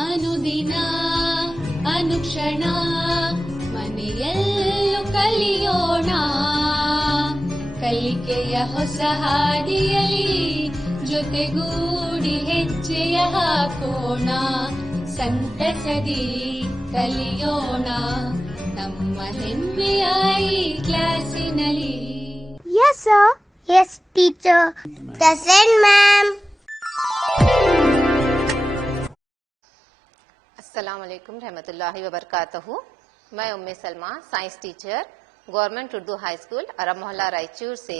ಅನುದಿನ ಅನುಕ್ಷಣ ಮನೆಯಲ್ಲೂ ಕಲಿಯೋಣ, ಕಲಿಕೆಯ ಹೊಸ ಹಾದಿಯಲ್ಲಿ ಜೊತೆಗೂಡಿ ಹೆಜ್ಜೆಯ ಹಾಕೋಣ, ಸಂತಸದಿ ಕಲಿಯೋಣ ನಮ್ಮ ಹೆಮ್ಮೆಯ ಈ ಕ್ಲಾಸಿನಲ್ಲಿ. Yes, sir. Yes, teacher. Present, ma'am. अस्सलाम वालेकुम रहमतुल्लाहि व बरकातहू। मैं Umme Salma, science teacher, government Urdu high school Arab Mohalla Raichur से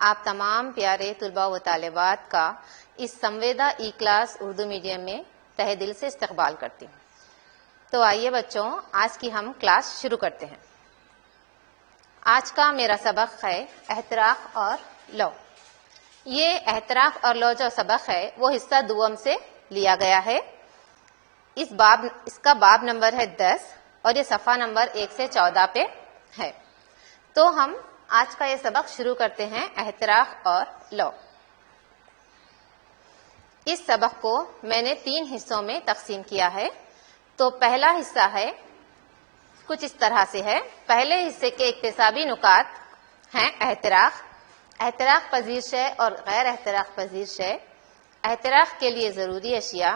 आप तमाम प्यारे तुलबा व तालिबात का इस संवेदा ई क्लास उर्दू मीडियम में तहे दिल से इस्तकबाल करती हूँ। तो आइए बच्चों, आज की हम क्लास शुरू करते हैं। आज का मेरा सबक है एहतराक और लौ। ये एहतराक और लौ जो सबक है वो हिस्सा दुअम से लिया गया है। इसका बाब नंबर है 10 और ये सफ़ा नंबर 1 से 14 पे है। तो हम आज का ये सबक शुरू करते हैं एहतराक और लौ। इस सबक को मैंने 3 हिस्सों में तकसीम किया है। तो पहला हिस्सा है कुछ इस तरह से है। पहले हिस्से के इक्तिसाबी नुकात हैं एहतराक, एहतराक पजीर शय और गैर एहतराक पजीर शय, एहतराक के लिए ज़रूरी अशिया,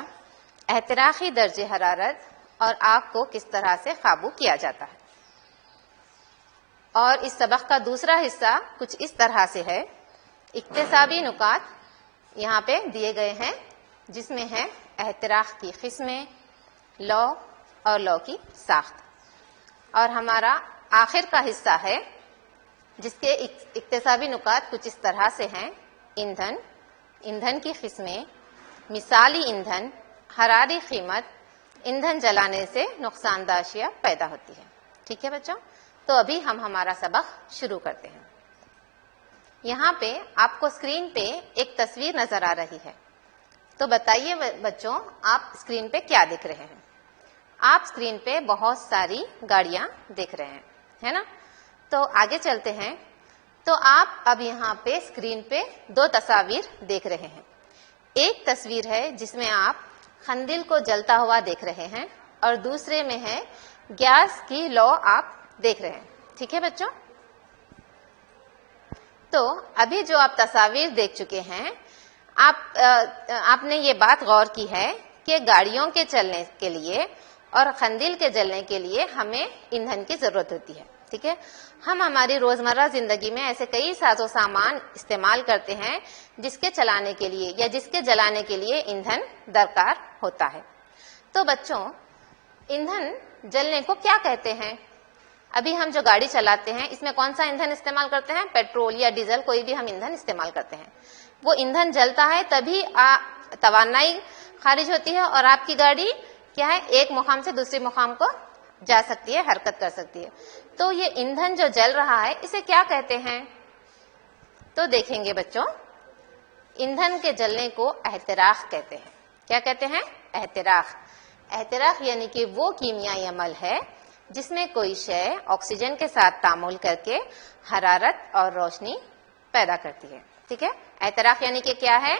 एहतराकी दर्जे हरारत और आग को किस तरह से काबू किया जाता है। और इस सबक का दूसरा हिस्सा कुछ इस तरह से है। इक्तिसाबी नुकात यहाँ पे दिए गए हैं, जिसमें है एहतराक की किस्में, लौ और लौ की साख्त। और हमारा आखिर का हिस्सा है जिसके इक्तिसाबी नुकात कुछ इस तरह से हैं। ईंधन, ईंधन की किस्में, मिसाली ईंधन, हरारी कीमत, ईंधन जलाने से नुकसानदा अशिया पैदा होती है। ठीक है बच्चों, तो अभी हम हमारा सबक शुरू करते हैं। यहाँ पे आपको स्क्रीन पे एक तस्वीर नजर आ रही है। तो बताइए बच्चों, आप स्क्रीन पे क्या देख रहे हैं? आप स्क्रीन पे बहुत सारी गाड़ियां देख रहे हैं, है ना? तो आगे चलते हैं। तो आप अब यहाँ पे स्क्रीन पे 2 तस्वीर देख रहे हैं। एक तस्वीर है जिसमें आप खंदिल को जलता हुआ देख रहे हैं और दूसरे में है गैस की लौ आप देख रहे हैं। ठीक है बच्चों? तो अभी जो आप तस्वीर देख चुके हैं, आपने ये बात गौर की है कि गाड़ियों के चलने के लिए और खंदिल के जलने के लिए हमें ईंधन की जरूरत होती है। ठीक है, हम हमारी रोजमर्रा जिंदगी में ऐसे कई साजो सामान इस्तेमाल करते हैं जिसके चलाने के लिए या जिसके जलाने के लिए ईंधन दरकार होता है। तो बच्चों, ईंधन जलने को क्या कहते हैं? अभी हम जो गाड़ी चलाते हैं इसमें कौन सा ईंधन इस्तेमाल करते हैं? पेट्रोल या डीजल, कोई भी हम ईंधन इस्तेमाल करते हैं। वो ईंधन जलता है तभी तवानाई खारिज होती है और आपकी गाड़ी क्या है, एक मुकाम से दूसरे मुकाम को जा सकती है, हरकत कर सकती है। तो ये ईंधन जो जल रहा है इसे क्या कहते हैं? तो देखेंगे बच्चों, ईंधन के जलने को एहतराक कहते हैं। क्या कहते हैं? एहतराक। एहतराक यानी कि वो कीमियाई अमल है जिसमें कोई शय ऑक्सीजन के साथ तामुल करके हरारत और रोशनी पैदा करती है। ठीक है, एहतराक यानी कि क्या है?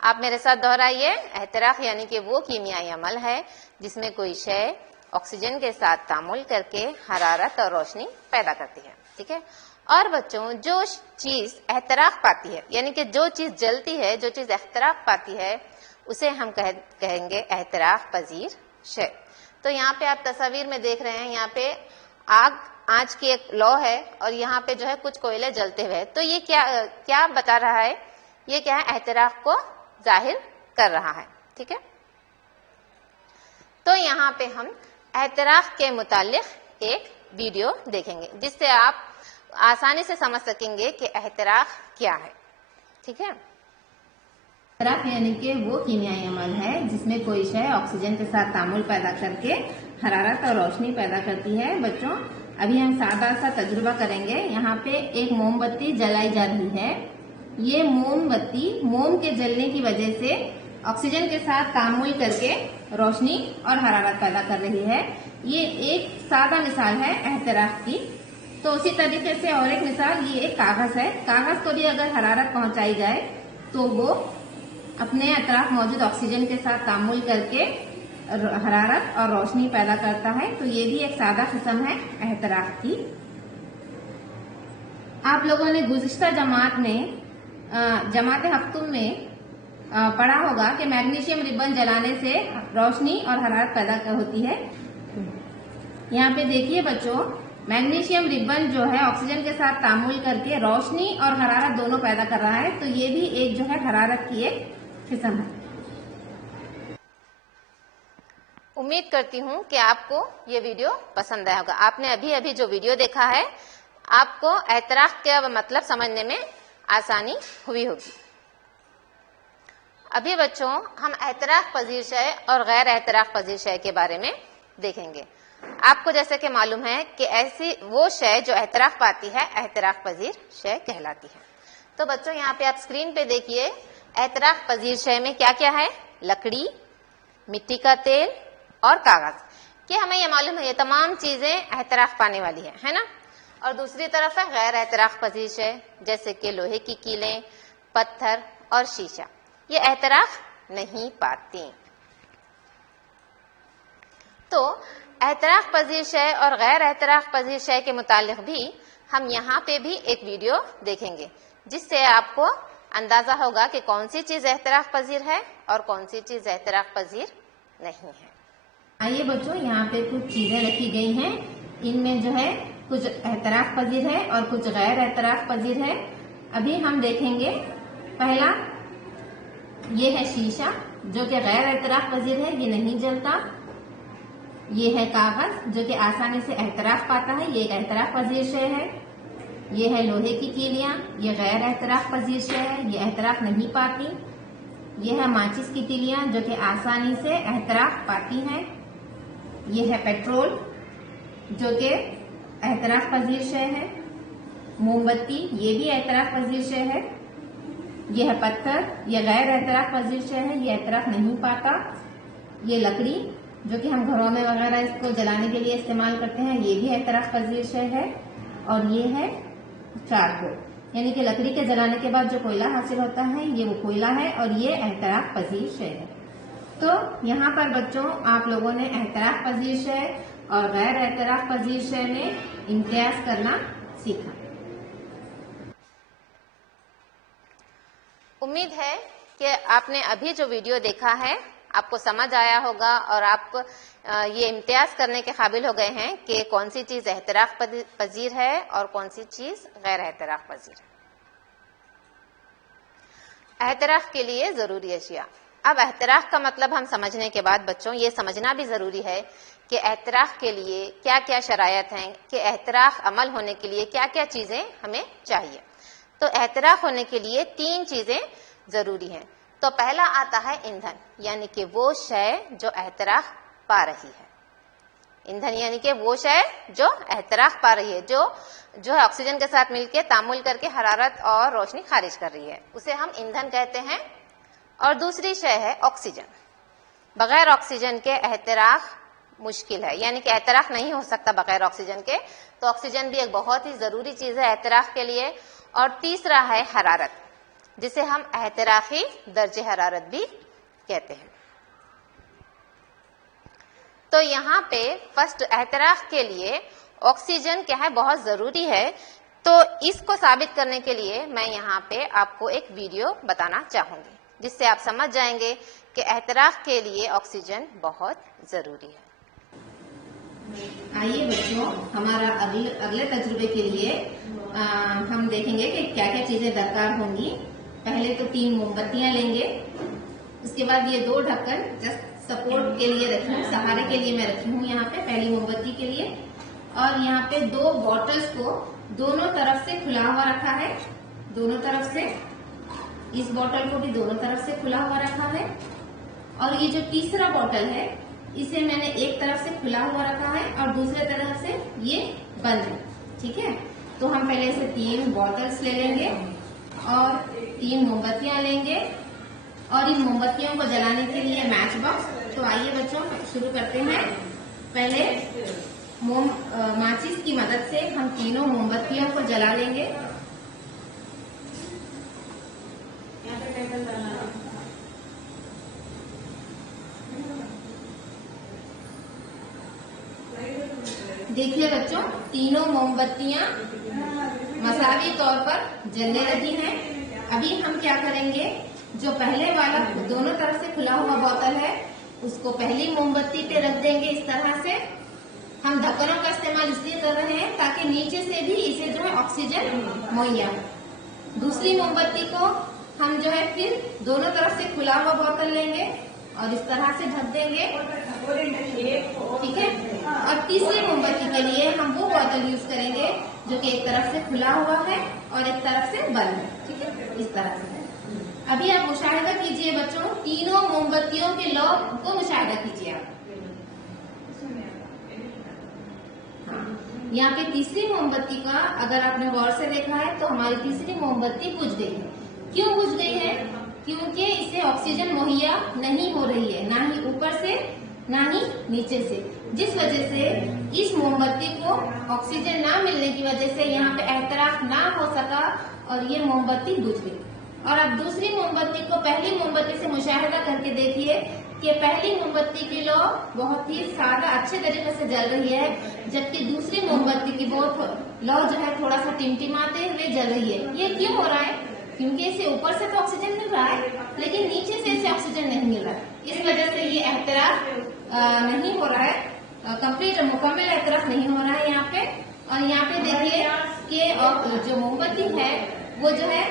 आप मेरे साथ दोहराइए। एहतराक यानी कि वो कीमियाई अमल है जिसमें कोई शय ऑक्सीजन के साथ तामुल करके हरारत और रोशनी पैदा करती है। ठीक है, और बच्चों, जो चीज एहतराक पाती है यानी कि जो चीज जलती है, जो चीज एहतराक पाती है, उसे हम कहेंगे एहतराक पजीर शय। तो यहाँ पे आप तस्वीर में देख रहे हैं, यहाँ पे आँच की एक लौ है और यहाँ पे जो है कुछ कोयले जलते हुए। तो ये क्या बता रहा है? ये क्या है? एहतराक को जाहिर कर रहा है। ठीक है, तो यहाँ पे हम एहतराक के मुतालिक एक वीडियो देखेंगे जिससे आप आसानी से समझ सकेंगे कि एहतराक क्या है। ठीक है, एहतराक यानी कि वो कीमियाई अमल है जिसमें कोई शय ऑक्सीजन के साथ तामुल पैदा करके हरारत और रोशनी पैदा करती है। बच्चों, अभी हम सादा सा तजुर्बा करेंगे। यहाँ पे एक मोमबत्ती जलाई जा रही है। ये मोमबत्ती मोम के जलने की वजह से ऑक्सीजन के साथ तामुल करके रोशनी और हरारत पैदा कर रही है। ये एक सादा मिसाल है एहतराक की। तो उसी तरीके से और एक मिसाल, ये एक कागज है। कागज को भी अगर हरारत पहुंचाई जाए तो वो अपने अतराफ मौजूद ऑक्सीजन के साथ तामुल करके حرارت اور روشنی پیدا کرتا ہے. تو یہ بھی ایک سادہ قسم ہے احتراق کی. آپ لوگوں نے گزشتہ جماعت ہفتوں میں پڑھا ہوگا کہ میگنیشیم ربن جلانے سے روشنی اور حرارت پیدا ہوتی ہے. یہاں پہ دیکھیے بچوں، میگنیشیم ربن جو ہے آکسیجن کے ساتھ تعامل کر کے روشنی اور حرارت دونوں پیدا کر رہا ہے. تو یہ بھی ایک جو ہے حرارت کی ایک قسم ہے. امید کرتی ہوں کہ آپ کو یہ ویڈیو پسند آیا ہوگا. آپ نے ابھی جو ویڈیو دیکھا ہے آپ کو احتراق کا مطلب سمجھنے میں آسانی ہوئی ہوگی. ابھی بچوں ہم احتراق پذیر شے اور غیر احتراق پذیر شے کے بارے میں دیکھیں گے. آپ کو جیسے کہ معلوم ہے کہ ایسی وہ شے جو احتراق پاتی ہے احتراق پذیر شے کہلاتی ہے. تو بچوں یہاں پہ آپ اسکرین پہ دیکھیے احتراق پذیر شے میں کیا کیا ہے. لکڑی، مٹی کا تیل اور کاغذ. کہ ہمیں یہ معلوم ہے یہ تمام چیزیں احتراق پانے والی ہے نا. اور دوسری طرف ہے غیر احتراق پذیر شے جیسے کہ لوہے کی کیلیں، پتھر اور شیشہ. یہ احتراق نہیں پاتی. تو احتراق پذیر شے اور غیر احتراق پذیر شے کے متعلق بھی ہم یہاں پہ بھی ایک ویڈیو دیکھیں گے جس سے آپ کو اندازہ ہوگا کہ کون سی چیز احتراق پذیر ہے اور کون سی چیز احتراق پذیر نہیں ہے. آئیے بچوں یہاں پہ کچھ چیزیں رکھی گئی ہیں. ان میں جو ہے کچھ احتراق پذیر ہے اور کچھ غیر احتراق پذیر ہے. ابھی ہم دیکھیں گے. پہلا یہ ہے شیشہ جو کہ غیر احتراق پذیر ہے، یہ نہیں جلتا. یہ ہے کاغذ جو کہ آسانی سے احتراق پاتا ہے، یہ ایک احتراق پذیر شے ہے. یہ ہے لوہے کی کیلیاں، یہ غیر احتراق پذیر شے ہے، یہ احتراق نہیں پاتی. یہ ہے ماچس کی تیلیاں جو کہ آسانی سے احتراق پاتی ہیں. یہ ہے پیٹرول جو کہ احتراق پذیر شے ہے. موم بتی یہ بھی احتراق پذیر شے ہے. یہ ہے پتھر، یہ غیر احتراق پذیر شے ہے، یہ احتراق نہیں پاتا. یہ لکڑی جو کہ ہم گھروں میں وغیرہ اس کو جلانے کے لیے استعمال کرتے ہیں، یہ بھی احتراق پذیر شے ہے. اور یہ ہے چارکول یعنی کہ لکڑی کے جلانے کے بعد جو کوئلہ حاصل ہوتا ہے یہ وہ کوئلہ ہے اور یہ احتراق پذیر شے ہے. تو یہاں پر بچوں آپ لوگوں نے احتراق پذیر شے اور غیر احتراق پذیر شے میں امتیاز کرنا سیکھا. امید ہے کہ آپ نے ابھی جو ویڈیو دیکھا ہے آپ کو سمجھ آیا ہوگا اور آپ یہ امتیاز کرنے کے قابل ہو گئے ہیں کہ کون سی چیز احتراق پذیر ہے اور کون سی چیز غیر احتراق پذیر ہے. احتراق کے لیے ضروری اشیاء. اب احتراق کا مطلب ہم سمجھنے کے بعد بچوں یہ سمجھنا بھی ضروری ہے کہ احتراق کے لیے کیا کیا شرائط ہیں، کہ احتراق عمل ہونے کے لیے کیا کیا چیزیں ہمیں چاہیے. تو احتراق ہونے کے لیے 3 چیزیں ضروری ہیں. تو پہلا آتا ہے ایندھن یعنی کہ وہ شے جو احتراق پا رہی ہے. ایندھن یعنی کہ وہ شے جو احتراق پا رہی ہے، جو ہے آکسیجن کے ساتھ مل کے تعامل کر کے حرارت اور روشنی خارج کر رہی ہے، اسے ہم ایندھن کہتے ہیں. اور دوسری شے ہے آکسیجن. بغیر آکسیجن کے احتراق مشکل ہے، یعنی کہ احتراق نہیں ہو سکتا بغیر آکسیجن کے. تو آکسیجن بھی ایک بہت ہی ضروری چیز ہے احتراق کے لیے. اور تیسرا ہے حرارت جسے ہم احتراقی درجہ حرارت بھی کہتے ہیں. تو یہاں پہ فرسٹ احتراق کے لیے آکسیجن کیا ہے بہت ضروری ہے. تو اس کو ثابت کرنے کے لیے میں یہاں پہ آپ کو ایک ویڈیو بتانا چاہوں گی جس سے آپ سمجھ جائیں گے کہ احتراق کے لیے آکسیجن بہت ضروری ہے. آئیے بچوں ہمارا اگلے تجربے کے لیے ہم دیکھیں گے کہ کیا کیا چیزیں درکار ہوں گی. پہلے تو 3 موم بتیاں لیں گے. اس کے بعد یہ 2 ڈھکن جسٹ سپورٹ کے لیے رکھی ہوں، سہارے کے لیے میں رکھی ہوں یہاں پہ پہلی موم بتی کے لیے. اور یہاں پہ 2 بوٹلز کو دونوں طرف سے کھلا ہوا رکھا ہے. دونوں طرف سے اس بوٹل کو بھی دونوں طرف سے کھلا ہوا رکھا ہے. اور یہ جو تیسرا بوٹل ہے اسے میں نے ایک طرف سے کھلا ہوا رکھا ہے اور دوسرے طرف سے یہ بند ہے. ٹھیک ہے، تو ہم پہلے سے 3 بوٹلز لے لیں گے اور 3 موم بتیاں لیں گے اور ان موم بتیوں کو جلانے کے لیے میچ باکس. تو آئیے بچوں شروع کرتے ہیں. پہلے ماچس کی مدد سے ہم تینوں موم بتیوں کو جلا لیں گے. देखिए बच्चों, तीनों मोमबत्तियां मसावी तौर पर जलने लगी हैं। अभी हम क्या करेंगे, जो पहले वाला दोनों तरफ से खुला हुआ बोतल है उसको पहली मोमबत्ती पे रख देंगे इस तरह से। हम ढक्कनों का इस्तेमाल इसलिए कर रहे हैं ताकि नीचे से भी इसे जो है ऑक्सीजन मुहैया हो। दूसरी मोमबत्ती को हम जो है फिर दोनों तरफ से खुला हुआ बोतल लेंगे और इस तरह से ढक देंगे, ठीक है। और तीसरी मोमबत्ती के लिए हम वो बोतल यूज करेंगे जो कि एक तरफ से खुला हुआ है और एक तरफ से बंद है, ठीक है, इस तरह से। अभी आप मुशाहिदा कीजिए बच्चों, तीनों मोमबत्तियों के लौ को मुशाहिदा कीजिए आप। यहाँ पे तीसरी मोमबत्ती का अगर आपने गौर से देखा है तो हमारी तीसरी मोमबत्ती बुझ गई है। क्यों बुझ गई है? क्योंकि इसे ऑक्सीजन मुहैया नहीं हो रही है, ना ही ऊपर से ना ही नीचे से, जिस वजह से इस मोमबत्ती को ऑक्सीजन ना मिलने की वजह से यहाँ पे एहतराक ना हो सका और ये मोमबत्ती बुझ गई। और अब दूसरी मोमबत्ती को पहली मोमबत्ती से मुशाहिदा करके देखिए कि पहली मोमबत्ती की लौ बहुत ही सादा अच्छे तरीके से जल रही है, जबकि दूसरी मोमबत्ती की लौ जो है थोड़ा सा टिमटिमाते हुए जल रही है। ये क्यों हो रहा है? क्योंकि इसे ऊपर से तो ऑक्सीजन मिल रहा है लेकिन नीचे से इसे ऑक्सीजन नहीं मिल रहा है, इस वजह से ये एहतराक नहीं हो रहा है, कंप्लीट मुकम्मल एहतराक नहीं हो रहा है यहाँ पे। और यहाँ पे देखिए कि जो मोमबत्ती है वो जो है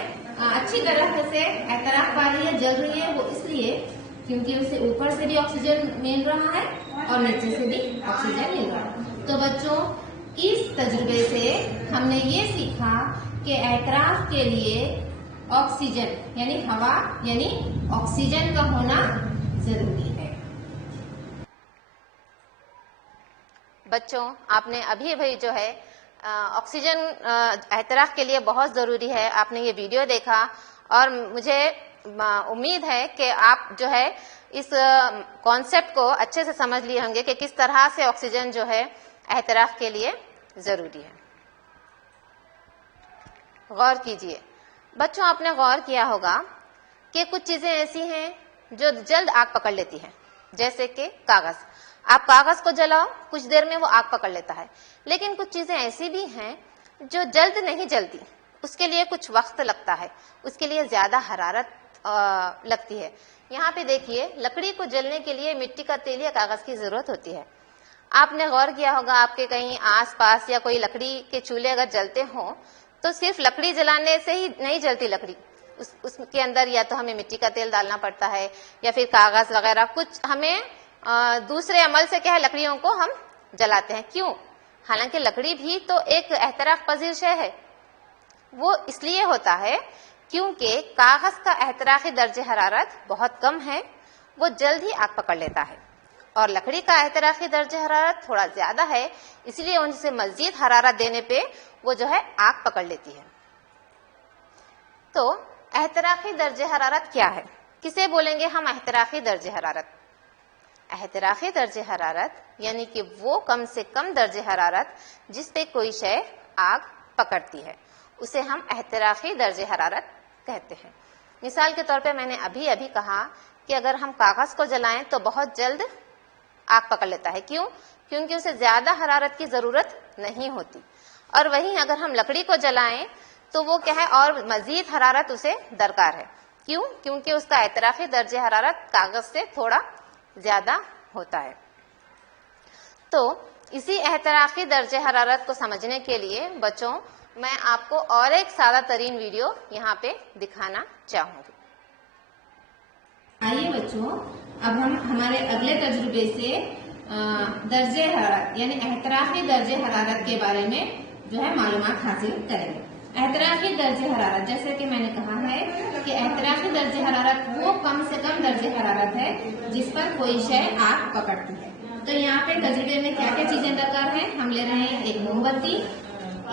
अच्छी तरह से एहतराक पा रही है, जल रही है, वो इसलिए क्योंकि उसे ऊपर से भी ऑक्सीजन मिल रहा है और नीचे से भी ऑक्सीजन मिल रहा है। तो बच्चों, इस तजुर्बे से हमने ये सीखा कि एहतराक के लिए ऑक्सीजन यानी हवा यानी ऑक्सीजन का होना जरूरी है। बच्चों, आपने अभी जो है ऑक्सीजन एहतराक के लिए बहुत ज़रूरी है, आपने ये वीडियो देखा और मुझे उम्मीद है कि आप जो है इस कॉन्सेप्ट को अच्छे से समझ लिए होंगे कि किस तरह से ऑक्सीजन जो है एहतराक के लिए ज़रूरी है। गौर कीजिए बच्चों, आपने गौर किया होगा कि कुछ चीज़ें ऐसी हैं जो जल्द आग पकड़ लेती हैं, जैसे कि कागज़। आप कागज को जलाओ, कुछ देर में वो आग पकड़ लेता है, लेकिन कुछ चीजें ऐसी भी हैं जो जल्द नहीं जलती, उसके लिए कुछ वक्त लगता है, उसके लिए ज्यादा हरारत लगती है। यहाँ पे देखिए, लकड़ी को जलने के लिए मिट्टी का तेल या कागज की जरूरत होती है। आपने गौर किया होगा, आपके कहीं आस पास या कोई लकड़ी के चूल्हे अगर जलते हों तो सिर्फ लकड़ी जलाने से ही नहीं जलती लकड़ी, उसके अंदर या तो हमें मिट्टी का तेल डालना पड़ता है या फिर कागज वगैरह कुछ हमें दूसरे अमल से क्या है लकड़ियों को हम जलाते हैं। क्यों? हालांकि लकड़ी भी तो एक एहतराक पजीर शय है। वो इसलिए होता है क्योंकि कागज का एहतराकी दर्जे हरारत बहुत कम है, वो जल्द ही आग पकड़ लेता है, और लकड़ी का एहतराकी दर्जे हरारत थोड़ा ज्यादा है, इसलिए उनसे मजीद हरारत देने पे वो जो है आग पकड़ लेती है। तो एहतराकी दर्जे हरारत क्या है? किसे बोलेंगे हम एहतराकी दर्जे हरारत? एहतराकी दर्जे हरारत यानी कि वो कम से कम दर्जे हरारत जिस पे कोई शय आग पकड़ती है, उसे हम एहतराकी दर्जे हरारत कहते हैं। मिसाल के तौर पे मैंने अभी कहा कि अगर हम कागज को जलाएं तो बहुत जल्द आग पकड़ लेता है। क्यों? क्योंकि उसे ज्यादा हरारत की जरूरत नहीं होती, और वहीं अगर हम लकड़ी को जलाएं तो वो क्या है और मजीद हरारत उसे दरकार है। क्यों? क्योंकि उसका एहतराकी दर्जे हरारत कागज से थोड़ा ज्यादा होता है। तो इसी एहतराकी दर्जे हरारत को समझने के लिए बच्चों मैं आपको और एक सादा तरीन वीडियो यहाँ पे दिखाना चाहूंगी। आइए बच्चों, अब हम हमारे अगले तजुर्बे से दर्जे हरारत यानी एहतराकी दर्जे हरारत के बारे में जो है मालूमात हासिल करेंगे। एहतराकी दर्जे हरारत, जैसे कि मैंने कहा है कि एहतराकी दर्जे हरारत वो कम से कम दर्जे हरारत है जिस पर कोई शय आग पकड़ती है। तो यहाँ पे तजुर्बे में क्या क्या चीजें दरकार हैं? हम ले रहे हैं एक मोमबत्ती,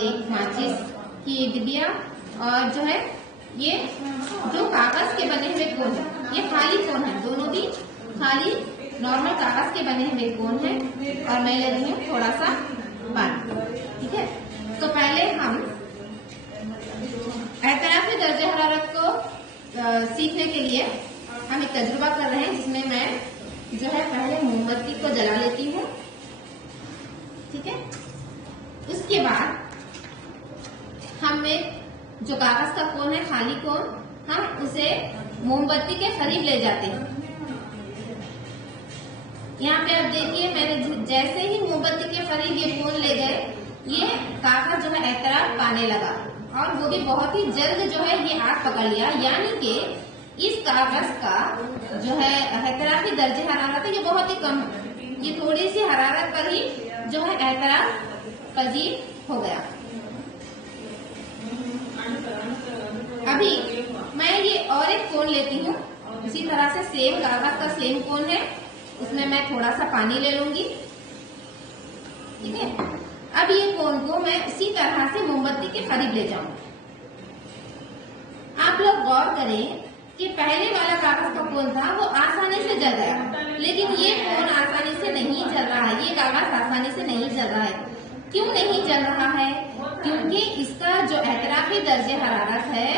एक माचिस की डिबिया, और जो है ये जो कागज के बने हुए कोन है, ये खाली कोन है, दोनों भी खाली नॉर्मल कागज के बने हुए कोन है, और मैं ले रही हूँ थोड़ा सा पानी। ठीक है, तो पहले हम एहतराकी दर्जे हरारत को सीखने के लिए हम एक तजुर्बा कर रहे हैं, जिसमें मैं जो है पहले मोमबत्ती को जला लेती हूँ। ठीक है, इसके बाद हमें जो कागज का कोन है, खाली कोन, हम उसे मोमबत्ती के करीब ले जाते हैं। यहाँ पे आप देखिए, मैंने जैसे ही मोमबत्ती के करीब ये कोन ले गए, ये कागज जो है एहतराक पाने लगा और वो भी बहुत ही जल्द जो है ये आग पकड़ लिया। यानी कि इस कागज का जो है एहतराकी दर्जे हरारत है ये बहुत ही कम है, ये थोड़ी सी हरारत पर ही जो है एहतराक पजीर हो गया। अभी मैं ये और एक कोन लेती हूँ, उसी तरह से सेम कागज का सेम कोन है, उसमें मैं थोड़ा सा पानी ले लूंगी। ठीक है, अब ये कोन को मैं इसी तरह से मोमबत्ती के करीब ले जाऊंगी। आप लोग गौर करें कि पहले वाला कागज का कोन था वो आसानी से जल गया, लेकिन ये कोन आसानी से नहीं जल रहा है, ये कागज आसानी से नहीं जल रहा है। क्यों नहीं जल रहा है? क्योंकि इसका जो एहतराकी दर्जे हरारत है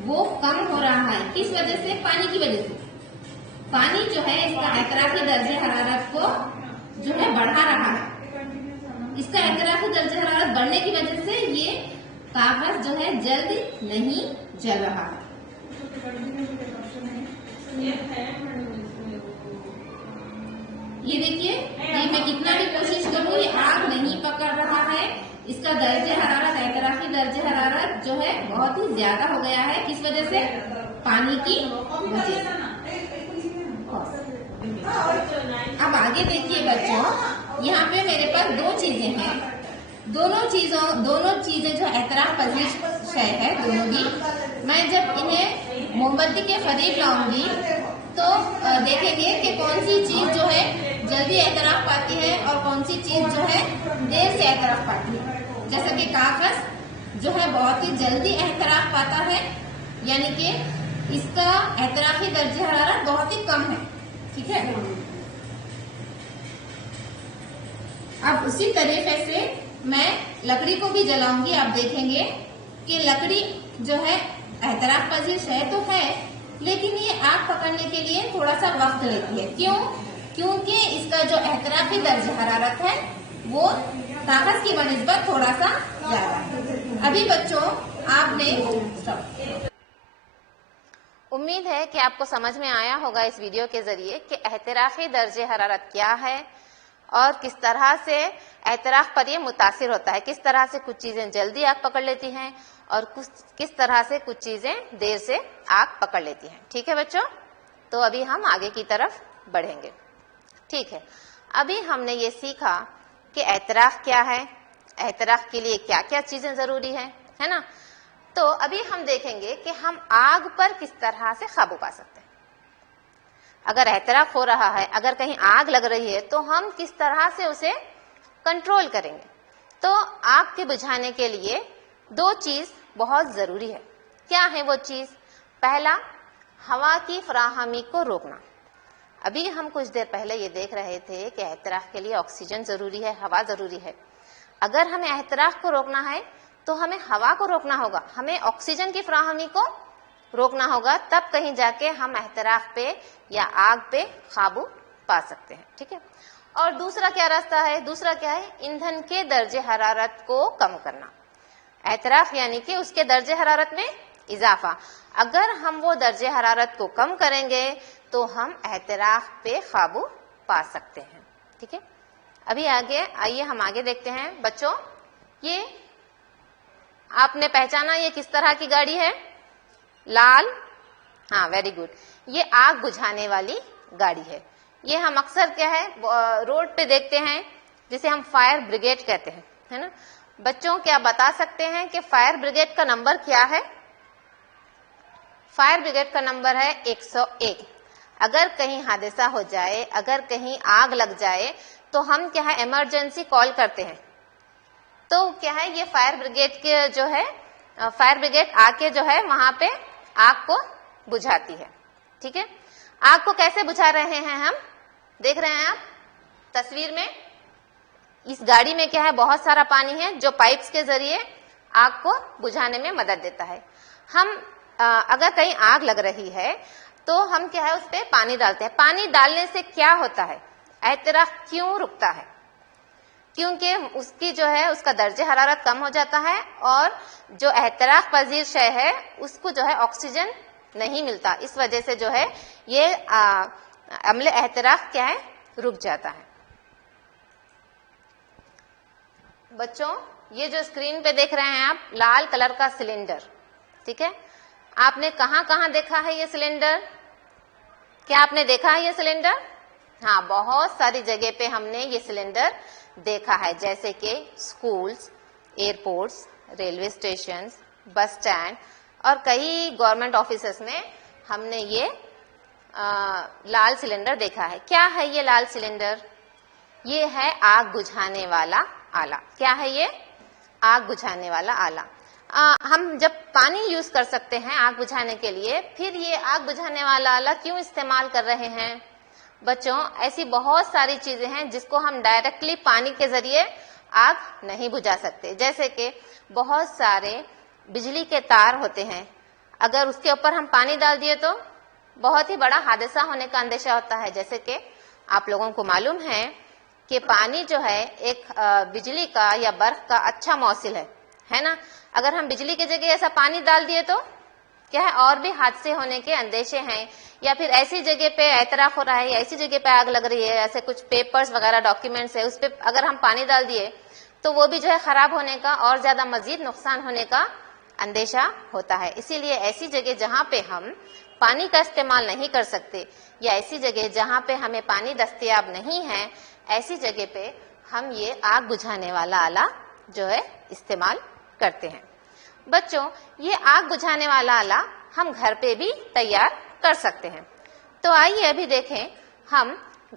वो कम हो रहा है। किस वजह से? पानी की वजह से। पानी जो है इसका एहतराकी दर्जे हरारत को जो है बढ़ा रहा है। इसका एहतराकी दर्जे हरारत बढ़ने की वजह से ये कागज जो है जल्द नहीं जल रहा है। ये देखिए, ये मैं कितना भी कोशिश करूँ ये आग नहीं पकड़ रहा है। इसका दर्जे हरारत, एहतराकी दर्जे हरारत जो है बहुत ही ज्यादा हो गया है। किस वजह से? पानी की वजह से। अब आगे देखिए बच्चों, यहाँ पे मेरे पास दो चीजें हैं। दोनों चीजें जो एहतराक पजीर शय है, दोनों भी मैं जब इन्हें मोमबत्ती के करीब लाऊंगी तो देखेंगे कि कौन सी चीज जो है जल्दी एहतराक पाती है और कौन सी चीज जो है देर से एहतराक पाती है। जैसा कि कागज जो है बहुत ही जल्दी एहतराक पाता है, यानी कि इसका एहतराकी दर्जे हरारत बहुत ही कम है। ठीक है, अब उसी तरीके से मैं लकड़ी को भी जलाऊंगी। आप देखेंगे कि लकड़ी जो है एहतराक पजीर है तो है, लेकिन ये आग पकड़ने के लिए थोड़ा सा वक्त लेती है। क्यों? क्योंकि इसका जो एहतराकी दर्जे हरारत है वो कागज की बनिस्बत थोड़ा सा ज्यादा है। अभी बच्चों आपने उम्मीद है कि आपको समझ में आया होगा इस वीडियो के जरिए कि एहतराकी दर्जे हरारत क्या है और किस तरह से एहतराक पर ये मुतासिर होता है, किस तरह से कुछ चीजें जल्दी आग पकड़ लेती हैं और किस तरह से कुछ चीजें देर से आग पकड़ लेती हैं। ठीक है बच्चों, तो अभी हम आगे की तरफ बढ़ेंगे। ठीक है, अभी हमने ये सीखा कि एहतराक क्या है, एहतराक के लिए क्या क्या चीजें जरूरी है ना। तो अभी हम देखेंगे कि हम आग पर किस तरह से काबू पा सकते हैं। अगर एहतराक हो रहा है, अगर कहीं आग लग रही है तो हम किस तरह से उसे कंट्रोल करेंगे। तो आग के बुझाने के लिए दो चीज बहुत जरूरी है। क्या है वो चीज? पहला, हवा की फराहमी को रोकना। अभी हम कुछ देर पहले ये देख रहे थे कि एहतराक के लिए ऑक्सीजन जरूरी है, हवा जरूरी है। अगर हमें एहतराक को रोकना है तो हमें हवा को रोकना होगा, हमें ऑक्सीजन की फराहमी को रोकना होगा, तब कहीं जाके हम एहतराक पे या आग पे काबू पा सकते हैं। ठीक है, और दूसरा क्या रास्ता है? दूसरा क्या है? ईंधन के दर्जे हरारत को कम करना। एहतराक यानी कि उसके दर्जे हरारत में इजाफा। अगर हम वो दर्जे हरारत को कम करेंगे तो हम एहतराक पे काबू पा सकते हैं। ठीक है, अभी आगे आइए हम आगे देखते हैं। बच्चों, ये आपने पहचाना ये किस तरह की गाड़ी है? लाल, हाँ वेरी गुड, ये आग बुझाने वाली गाड़ी है। ये हम अक्सर क्या है रोड पे देखते हैं, जिसे हम फायर ब्रिगेड कहते हैं, है ना। बच्चों, क्या बता सकते हैं कि फायर ब्रिगेड का नंबर क्या है? फायर ब्रिगेड का नंबर है 101। अगर कहीं हादसा हो जाए, अगर कहीं आग लग जाए तो हम क्या है इमरजेंसी कॉल करते हैं। तो क्या है ये फायर ब्रिगेड के जो है फायर ब्रिगेड आके जो है वहां पे आग को बुझाती है। ठीक है, आग को कैसे बुझा रहे हैं हम देख रहे हैं आप तस्वीर में। इस गाड़ी में क्या है बहुत सारा पानी है जो पाइप्स के जरिए आग को बुझाने में मदद देता है। हम अगर कहीं आग लग रही है तो हम क्या है उस पे पानी डालते हैं। पानी डालने से क्या होता है? एहतराक क्यों रुकता है? کیونکہ اس کی جو ہے اس کا درجہ حرارت کم ہو جاتا ہے اور جو احتراق پذیر شے ہے اس کو جو ہے آکسیجن نہیں ملتا، اس وجہ سے جو ہے یہ عمل احتراق کیا ہے رک جاتا ہے۔ بچوں یہ جو اسکرین پہ دیکھ رہے ہیں آپ لال کلر کا سلنڈر، ٹھیک ہے، آپ نے کہاں کہاں دیکھا ہے یہ سلنڈر؟ کیا آپ نے دیکھا ہے یہ سلنڈر؟ ہاں، بہت ساری جگہ پہ ہم نے یہ سلنڈر دیکھا ہے، جیسے کہ schools, airports, railway stations, bus stand اور کئی گورنمنٹ آفیسز میں ہم نے یہ لال سلنڈر دیکھا ہے۔ کیا ہے یہ لال سلنڈر؟ یہ ہے آگ بجھانے والا آلہ۔ کیا ہے یہ؟ آگ بجھانے والا آلہ۔ ہم جب پانی یوز کر سکتے ہیں آگ بجھانے کے لیے، پھر یہ آگ بجھانے والا آلہ کیوں استعمال کر رہے ہیں؟ بچوں ایسی بہت ساری چیزیں ہیں جس کو ہم ڈائریکٹلی پانی کے ذریعے آگ نہیں بجھا سکتے، جیسے کہ بہت سارے بجلی کے تار ہوتے ہیں، اگر اس کے اوپر ہم پانی ڈال دیے تو بہت ہی بڑا حادثہ ہونے کا اندیشہ ہوتا ہے، جیسے کہ آپ لوگوں کو معلوم ہے کہ پانی جو ہے ایک بجلی کا یا برق کا اچھا موصل ہے نا، اگر ہم بجلی کی جگہ ایسا پانی ڈال دیے تو کیا ہے اور بھی حادثے ہونے کے اندیشے ہیں، یا پھر ایسی جگہ پہ احتراق ہو رہا ہے یا ایسی جگہ پہ آگ لگ رہی ہے، ایسے کچھ پیپرز وغیرہ ڈاکیومنٹس ہے، اس پہ اگر ہم پانی ڈال دیے تو وہ بھی جو ہے خراب ہونے کا اور زیادہ مزید نقصان ہونے کا اندیشہ ہوتا ہے۔ اسی لیے ایسی جگہ جہاں پہ ہم پانی کا استعمال نہیں کر سکتے یا ایسی جگہ جہاں پہ ہمیں پانی دستیاب نہیں ہے، ایسی جگہ پہ ہم یہ آگ بجھانے والا آلہ جو ہے استعمال کرتے ہیں۔ بچوں یہ آگ بجھانے والا آلہ ہم گھر پہ بھی تیار کر سکتے ہیں، تو آئیے ابھی دیکھیں ہم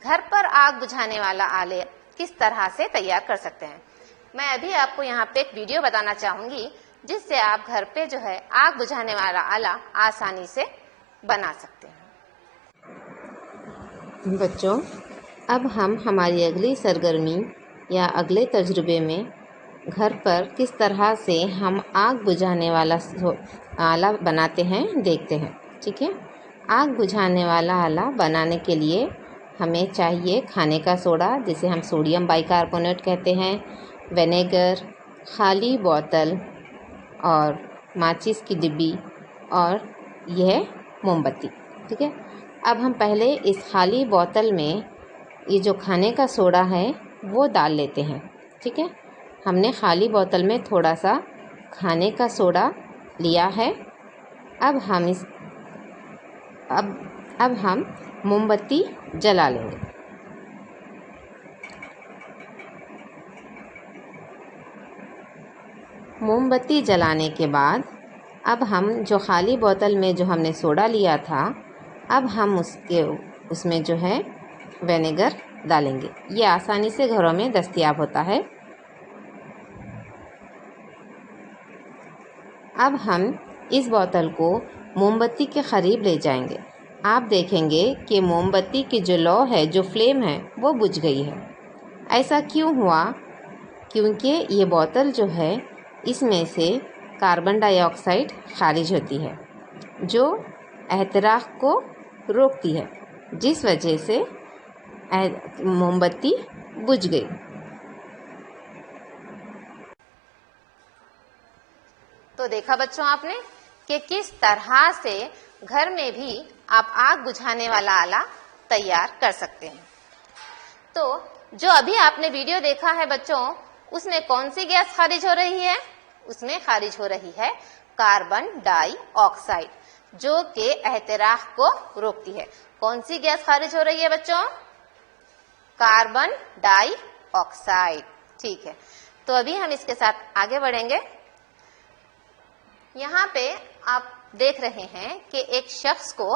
گھر پر آگ بجھانے والا آلہ کس طرح سے تیار کر سکتے ہیں۔ میں ابھی آپ کو یہاں پہ ایک ویڈیو بتانا چاہوں گی جس سے آپ گھر پہ جو ہے آگ بجھانے والا آلہ آسانی سے بنا سکتے ہیں۔ بچوں اب ہم ہماری اگلی سرگرمی یا اگلے تجربے میں گھر پر کس طرح سے ہم آگ بجھانے والا آلہ بناتے ہیں دیکھتے ہیں، ٹھیک ہے۔ آگ بجھانے والا آلہ بنانے کے لیے ہمیں چاہیے کھانے کا سوڈا جسے ہم سوڈیم بائی کاربونیٹ کہتے ہیں، وینیگر، خالی بوتل اور ماچس کی ڈبی اور یہ موم بتی، ٹھیک ہے۔ اب ہم پہلے اس خالی بوتل میں یہ جو کھانے کا سوڈا ہے وہ ڈال لیتے ہیں، ٹھیک ہے۔ ہم نے خالی بوتل میں تھوڑا سا کھانے کا سوڈا لیا ہے۔ اب ہم موم بتی جلا لیں گے۔ موم بتی جلانے کے بعد اب ہم جو خالی بوتل میں جو ہم نے سوڈا لیا تھا، اب ہم اس میں جو ہے وینیگر ڈالیں گے۔ یہ آسانی سے گھروں میں دستیاب ہوتا ہے۔ اب ہم اس بوتل کو موم بتی کے قریب لے جائیں گے۔ آپ دیکھیں گے کہ موم بتی کی جو لو ہے، جو فلیم ہے، وہ بجھ گئی ہے۔ ایسا کیوں ہوا؟ کیونکہ یہ بوتل جو ہے اس میں سے کاربن ڈائی آکسائڈ خارج ہوتی ہے جو احتراق کو روکتی ہے، جس وجہ سے موم بتی بجھ گئی۔ تو دیکھا بچوں آپ نے کہ کس طرح سے گھر میں بھی آپ آگ بجھانے والا آلہ تیار کر سکتے ہیں۔ تو جو ابھی آپ نے ویڈیو دیکھا ہے بچوں، اس میں کون سی گیس خارج ہو رہی ہے؟ اس میں خارج ہو رہی ہے کاربن ڈائی آکسائڈ جو کہ احتراق کو روکتی ہے۔ کون سی گیس خارج ہو رہی ہے بچوں؟ کاربن ڈائی آکسائڈ، ٹھیک ہے۔ تو ابھی ہم اس کے ساتھ آگے بڑھیں گے۔ یہاں پہ آپ دیکھ رہے ہیں کہ ایک شخص کو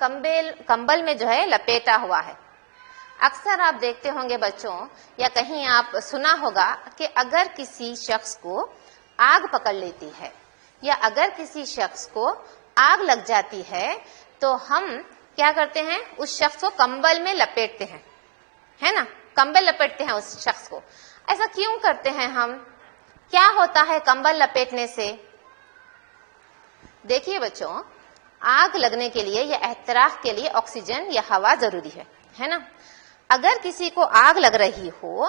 کمبل میں جو ہے لپیٹا ہوا ہے۔ اکثر آپ دیکھتے ہوں گے بچوں یا کہیں آپ سنا ہوگا کہ اگر کسی شخص کو آگ پکڑ لیتی ہے یا اگر کسی شخص کو آگ لگ جاتی ہے تو ہم کیا کرتے ہیں؟ اس شخص کو کمبل میں لپیٹتے ہیں، ہے نا، کمبل لپیٹتے ہیں اس شخص کو۔ ایسا کیوں کرتے ہیں ہم؟ کیا ہوتا ہے کمبل لپیٹنے سے؟ دیکھیے بچوں، آگ لگنے کے لیے یا احتراق کے لیے آکسیجن یا ہوا ضروری ہے نا۔ اگر کسی کو آگ لگ رہی ہو،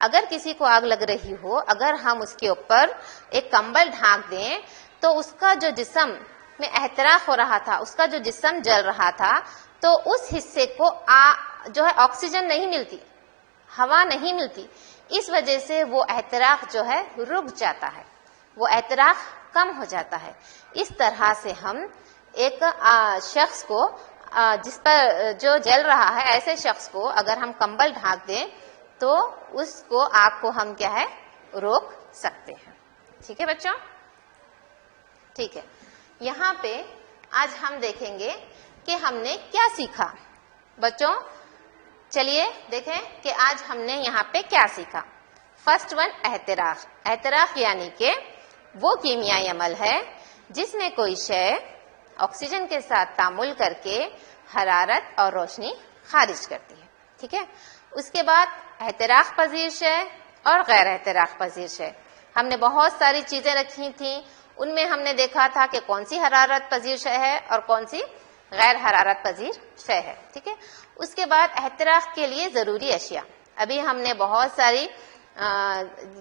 اگر کسی کو آگ لگ رہی ہو، اگر ہم اس کے اوپر ایک کمبل ڈھانک دیں تو اس کا جو جسم میں احتراق ہو رہا تھا، اس کا جو جسم جل رہا تھا، تو اس حصے کو جو ہے آکسیجن نہیں ملتی، ہوا نہیں ملتی، اس وجہ سے وہ احتراق جو ہے رک جاتا ہے، وہ احتراق کم ہو جاتا ہے۔ اس طرح سے ہم ایک شخص کو جس پر جو جل رہا ہے، ایسے شخص کو اگر ہم کمبل ڈھانک دیں تو اس کو آگ کو ہم کیا ہے روک سکتے ہیں۔ ٹھیک ہے بچوں؟ ٹھیک ہے، یہاں پہ آج ہم دیکھیں گے کہ ہم نے کیا سیکھا۔ بچوں چلیے دیکھیں کہ آج ہم نے یہاں پہ کیا سیکھا۔ First one, احتراق۔ احتراق یعنی کہ وہ کیمیائی عمل ہے جس میں کوئی شے آکسیجن کے ساتھ تعامل کر کے حرارت اور روشنی خارج کرتی ہے۔ ٹھیک ہے، اس کے بعد احتراق پذیر شے اور غیر احتراق پذیر شے۔ ہم نے بہت ساری چیزیں رکھی تھیں، ان میں ہم نے دیکھا تھا کہ کون سی حرارت پذیر شے ہے اور کون سی غیر حرارت پذیر شے ہے۔ ٹھیک ہے، اس کے بعد احتراق کے لیے ضروری اشیاء۔ ابھی ہم نے بہت ساری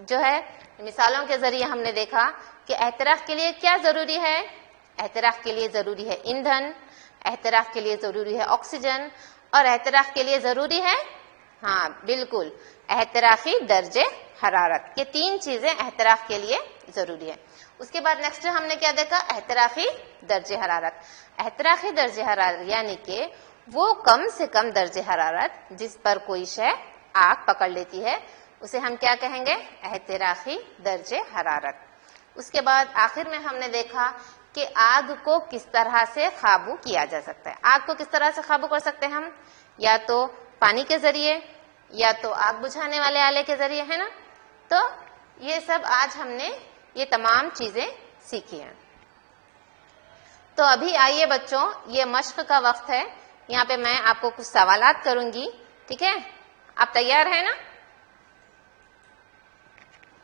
جو ہے مثالوں کے ذریعے ہم نے دیکھا کہ احتراق کے لیے کیا ضروری ہے۔ احتراق کے لیے ضروری ہے ایندھن، احتراق کے لیے ضروری ہے آکسیجن، اور احتراق کے لیے ضروری ہے، ہاں بالکل، احتراقی درجہ حرارت۔ یہ تین چیزیں احتراق کے لیے ضروری ہے۔ اس کے بعد نیکسٹ ہم نے کیا دیکھا، احتراقی درجہ حرارت۔ احتراقی درجہ حرارت یعنی کہ وہ کم سے کم درجہ حرارت جس پر کوئی شے آگ پکڑ لیتی ہے، اسے ہم کیا کہیں گے، احتراقی درجہ حرارت۔ اس کے بعد آخر میں ہم نے دیکھا کہ آگ کو کس طرح سے قابو کیا جا سکتا ہے۔ آگ کو کس طرح سے قابو کر سکتے ہیں ہم، یا تو پانی کے ذریعے یا تو آگ بجھانے والے آلے کے ذریعے، ہے نا۔ تو یہ سب آج ہم نے یہ تمام چیزیں سیکھی ہیں۔ تو ابھی آئیے بچوں، یہ مشق کا وقت ہے، یہاں پہ میں آپ کو کچھ سوالات کروں گی، ٹھیک ہے؟ آپ تیار ہیں نا؟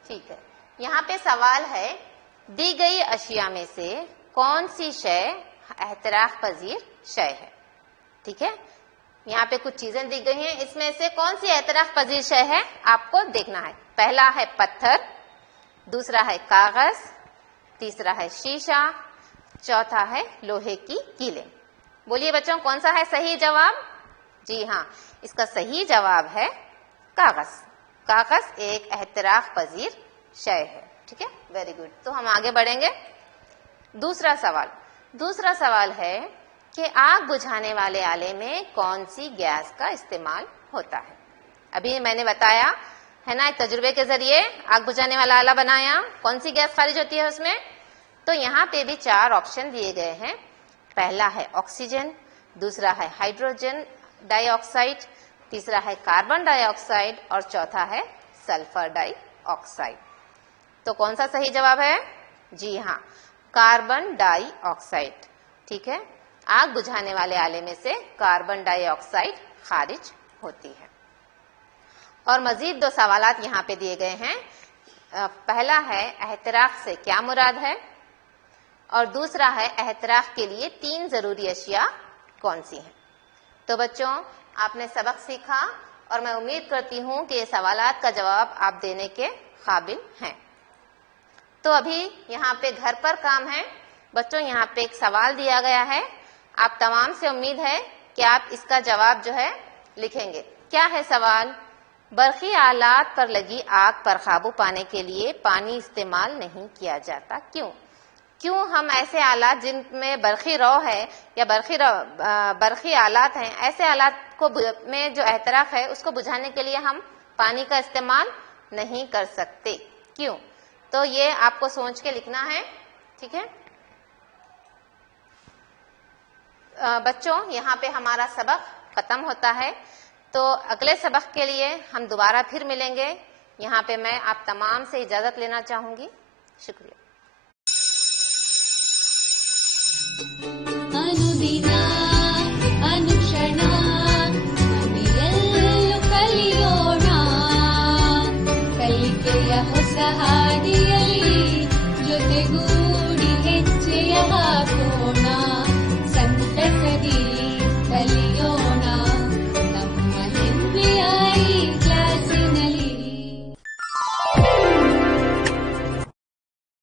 ٹھیک ہے، یہاں پہ سوال ہے، دی گئی اشیاء میں سے کون سی شے احتراق پذیر شے ہے؟ ٹھیک ہے، یہاں پہ کچھ چیزیں دی گئی ہیں، اس میں سے کون سی احتراق پذیر شے ہے آپ کو دیکھنا ہے۔ پہلا ہے پتھر، دوسرا ہے کاغذ، تیسرا ہے شیشہ، چوتھا ہے لوہے کی کیلیں۔ بولیے بچوں کون سا ہے صحیح جواب؟ جی ہاں، اس کا صحیح جواب ہے کاغذ۔ کاغذ ایک احتراق پذیر شے ہے، ٹھیک ہے، ویری گڈ۔ تو ہم آگے بڑھیں گے۔ دوسرا سوال ہے کہ آگ بجھانے والے آلے میں کون سی گیس کا استعمال ہوتا ہے؟ ابھی میں نے بتایا ہے نا، ایک تجربے کے ذریعے آگ بجھانے والا آلہ بنایا، کون سی گیس خارج ہوتی ہے اس میں؟ تو یہاں پہ بھی 4 آپشن دیے گئے ہیں۔ پہلا ہے آکسیجن، دوسرا ہے ہائیڈروجن ڈائی آکسائڈ، تیسرا ہے کاربن ڈائی آکسائڈ اور چوتھا ہے سلفر ڈائی آکسائڈ۔ تو کون سا صحیح جواب ہے؟ جی ہاں، کاربن ڈائی آکسائڈ، ٹھیک ہے، آگ بجھانے والے آلے میں سے کاربن ڈائی آکسائڈ خارج ہوتی ہے۔ اور مزید 2 سوالات یہاں پہ دیے گئے ہیں۔ پہلا ہے احتراق سے کیا مراد ہے، اور دوسرا ہے احتراق کے لیے 3 ضروری اشیاء کون سی ہیں۔ تو بچوں آپ نے سبق سیکھا اور میں امید کرتی ہوں کہ یہ سوالات کا جواب آپ دینے کے قابل ہیں۔ تو ابھی یہاں پہ گھر پر کام ہے بچوں، یہاں پہ ایک سوال دیا گیا ہے، آپ تمام سے امید ہے کہ آپ اس کا جواب جو ہے لکھیں گے۔ کیا ہے سوال؟ برقی آلات پر لگی آگ پر قابو پانے کے لیے پانی استعمال نہیں کیا جاتا، کیوں ہم ایسے آلات جن میں برقی رو ہے یا برقی آلات ہیں، ایسے آلات کو میں جو احتراق ہے اس کو بجھانے کے لیے ہم پانی کا استعمال نہیں کر سکتے، کیوں؟ تو یہ آپ کو سوچ کے لکھنا ہے، ٹھیک ہے بچوں۔ یہاں پہ ہمارا سبق ختم ہوتا ہے، تو اگلے سبق کے لیے ہم دوبارہ پھر ملیں گے۔ یہاں پہ میں آپ تمام سے اجازت لینا چاہوں گی، شکریہ۔